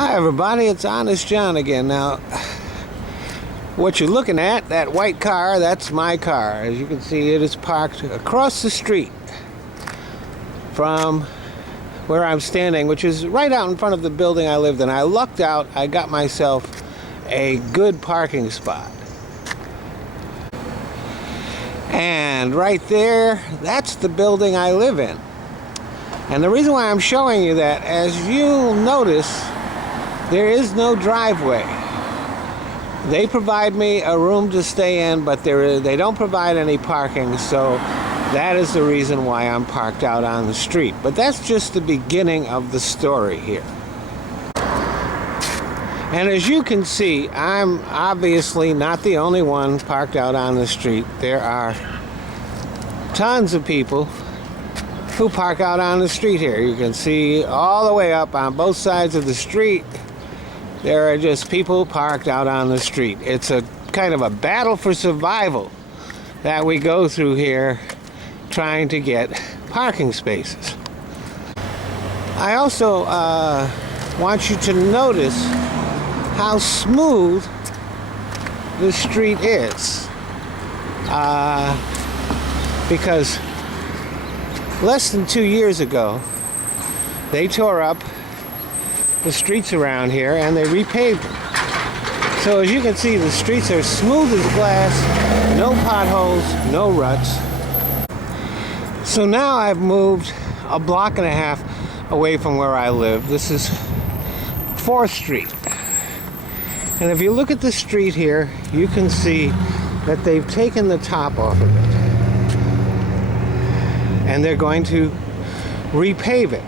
Hi everybody, it's Honest John again. Now, what you're looking at, that white car, that's my car. As you can see, it is parked across the street from where I'm standing, which is right out in front of the building I lived in. I lucked out, I got myself a good parking spot. And right there, that's the building I live in. And the reason why I'm showing you that, as you'll notice, there is no driveway. They provide me a room to stay in, but they don't provide any parking, so that is the reason why I'm parked out on the street. But that's just the beginning of the story here. And as you can see, I'm obviously not the only one parked out on the street. There are tons of people who park out on the street here. You can see all the way up on both sides of the street, there are just people parked out on the street. It's a kind of a battle for survival that we go through here trying to get parking spaces. I also want you to notice how smooth the street is. Because less than 2 years ago, they tore up the streets around here and they repaved them. So as you can see, the streets are smooth as glass, no potholes, no ruts. So now I've moved a block and a half away from where I live. This is 4th Street. And if you look at the street here, you can see that they've taken the top off of it. And they're going to repave it.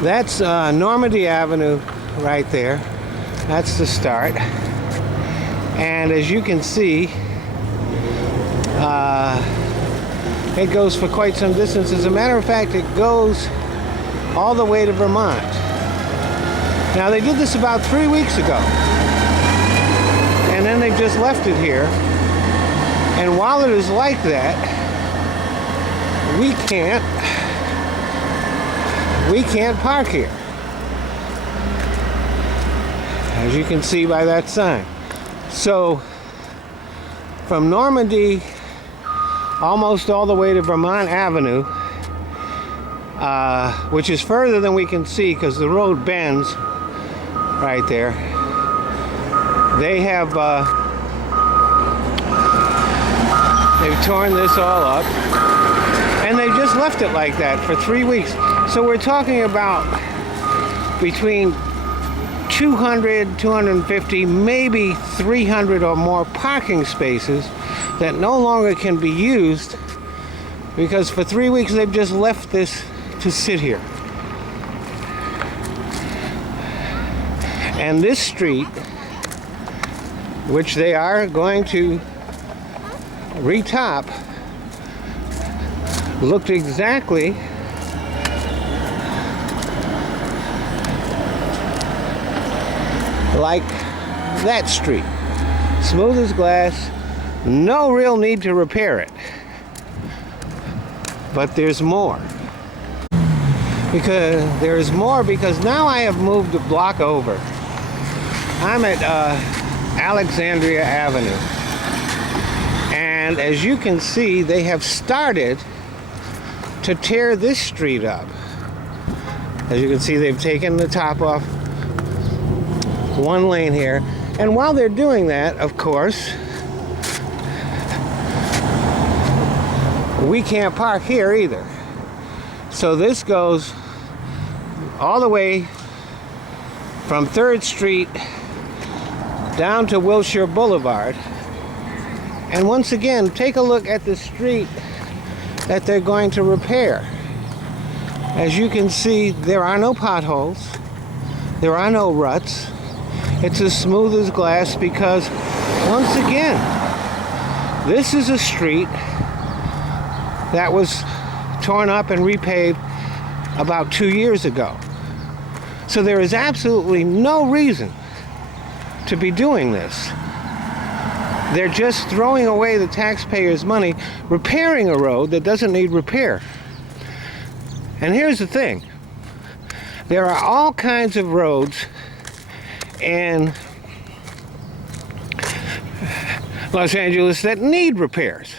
That's Normandy Avenue right there. That's the start. And as you can see, it goes for quite some distance. As a matter of fact, it goes all the way to Vermont. Now, they did this about 3 weeks ago. And then they just left it here. And while it is like that, we can't park here, as you can see by that sign. So from Normandy almost all the way to Vermont Avenue, which is further than we can see because the road bends right there, they've torn this all up. And they just left it like that for 3 weeks. So we're talking about between 200, 250, maybe 300 or more parking spaces that no longer can be used because for 3 weeks they've just left this to sit here. And this street, which they are going to retop, looked exactly like that street. Smooth as glass, no real need to repair it. But there's more. Because now I have moved a block over. I'm at Alexandria Avenue. And as you can see, they have started to tear this street up. As you can see, they've taken the top off one lane here. And while they're doing that, of course, we can't park here either. So this goes all the way from 3rd Street down to Wilshire Boulevard. And once again, take a look at the street that they're going to repair. As you can see, there are no potholes, there are no ruts. It's as smooth as glass because, once again, this is a street that was torn up and repaved about 2 years ago. So there is absolutely no reason to be doing this. They're just throwing away the taxpayers' money repairing a road that doesn't need repair. And here's the thing. There are all kinds of roads in Los Angeles that need repairs.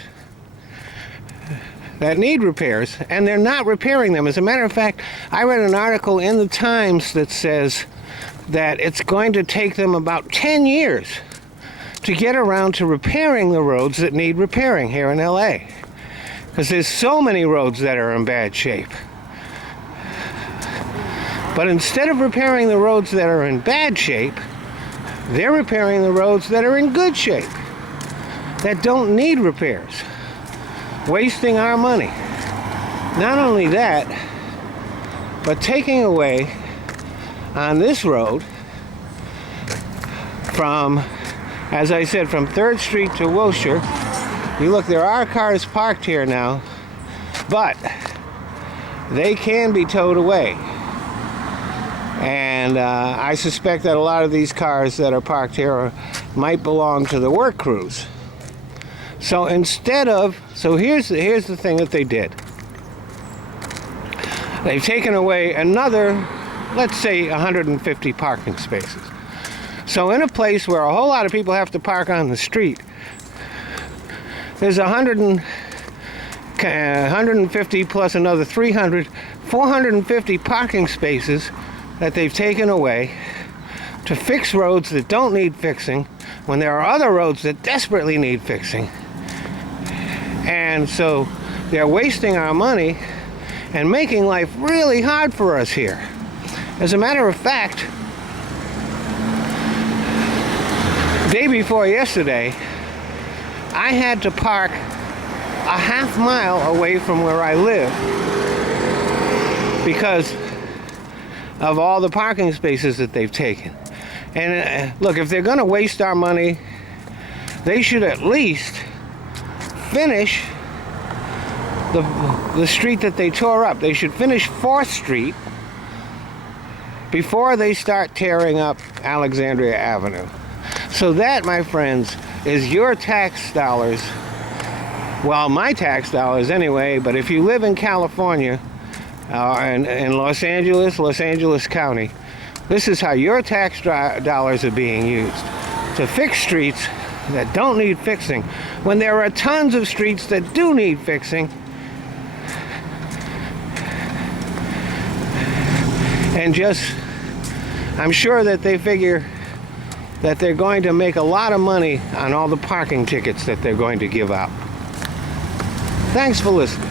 And they're not repairing them. As a matter of fact, I read an article in the Times that says that it's going to take them about 10 years to get around to repairing the roads that need repairing here in LA. Because there's so many roads that are in bad shape. But instead of repairing the roads that are in bad shape, they're repairing the roads that are in good shape, that don't need repairs, wasting our money. Not only that, but taking away on this road from, as I said, from 3rd Street to Wilshire. You look, there are cars parked here now, but they can be towed away. And I suspect that a lot of these cars that are parked here might belong to the work crews. So instead of, here's the thing that they did. They've taken away another, let's say, 150 parking spaces. So in a place where a whole lot of people have to park on the street, there's 150 plus another 300, 450 parking spaces that they've taken away to fix roads that don't need fixing when there are other roads that desperately need fixing. And so they're wasting our money and making life really hard for us here. As a matter of fact, day before yesterday, I had to park a half mile away from where I live because of all the parking spaces that they've taken. And look, if they're going to waste our money, they should at least finish the street that they tore up. They should finish 4th Street before they start tearing up Alexandria Avenue. So that, my friends, is your tax dollars. Well, my tax dollars anyway, but if you live in California, in Los Angeles County, this is how your tax dollars are being used to fix streets that don't need fixing, when there are tons of streets that do need fixing. And I'm sure that they figure that they're going to make a lot of money on all the parking tickets that they're going to give out. Thanks for listening.